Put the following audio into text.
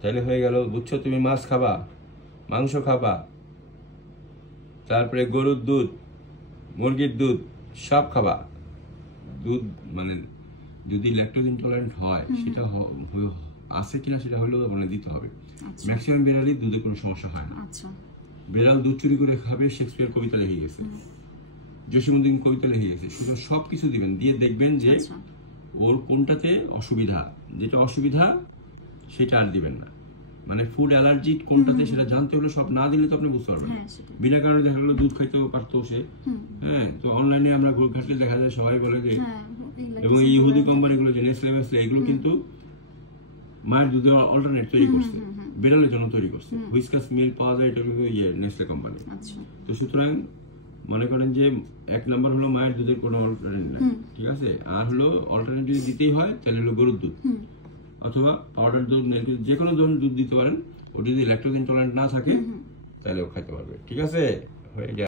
তাহলে হয়ে গেল, বুঝছো? তুমি মাছ খাবা, মাংস খাবা, তারপরে গরুর দুধ, মুরগির দুধ সব খাবা। দুধ মানে যদি ল্যাকটোজ ইনটলারেন্ট হয় সেটা আছে কিনা সেটা হলেও মানে দিতে হবে। ম্যাক্সিমাম বিড়ালই দুধে কোনো সমস্যা হয় না। বিড়াল দুধ চুরি করে খাবে, শেক্সপিয়ার কবিতা লিখে গেছে, জসীমউদ্দিন কবিতা লিখে গেছে। সুতরাং সবকিছু দিবেন, দিয়ে দেখবেন যে ওর কোনটাতে অসুবিধা, যেটা অসুবিধা সেটা আর দিবেন না। মানে ফুড অ্যালার্জি কোনটাতে সেটা জানতে হলে সব না দিলে তো আপনি বুঝতে পারবেন। বিনা কারণে দেখা গেলো দুধ খাইতেও পারতো সে। হ্যাঁ, তো অনলাইনে আমরা ঘাটলে দেখা যায় সবাই বলে যে, এবং এই ইহুদি কোম্পানিগুলো যে নেসলে মেসলে এগুলো কিন্তু মায়ের দুধের অল্টারনেট তৈরি করছে, বিড়ালের জন্য তৈরি করছে। হুইসকাস মিল্ক পাওয়া যায়, এটা কিন্তু নেসলে কোম্পানি। তো সুতরাং মনে করেন যে এক নাম্বার হলো মায়ের দুধের কোনো অল্টারনেট না, ঠিক আছে? আর হলো অল্টারনেট যদি দিতেই হয় তাহলে হলো গরুর দুধ অথবা পাউডার দুধ, যে কোনো ধরনের দুধ দিতে পারেন। ও যদি ল্যাকটোজ ইনটলারেন্ট না থাকে তাহলে ও খাইতে পারবে, ঠিক আছে? হয়ে গেল।